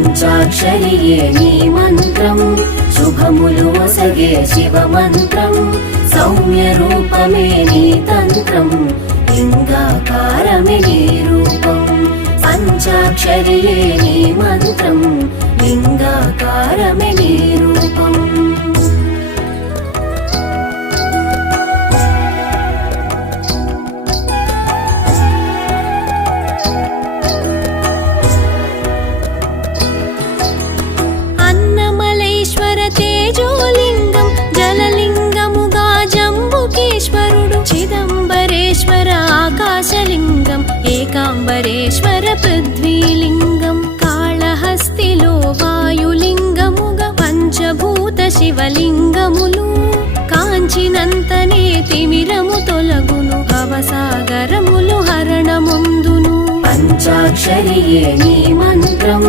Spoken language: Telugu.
పంచాక్షరియే నీ మంత్రం శుభములు ఒసగే శివ మంత్రం సౌమ్య రూపమే నీ తంత్రం లింగాకారమే నీ రూపం పంచాక్షరియే నీ మంత్రం లింగాకారమే నీ రూపం తేజోలింగం జలలింగముగా జంబుకేశ్వరుడు చిదంబరేశ్వర ఆకాశలింగం ఏకాంబరేశ్వర పృథ్వీలింగం కాళహస్తిలో వాయులింగముగా పంచభూత శివలింగములు కాంచినంతనే తిమిరము తొలగును భవసాగరములు హరణముందును పంచాక్షరియే నీ మంత్రం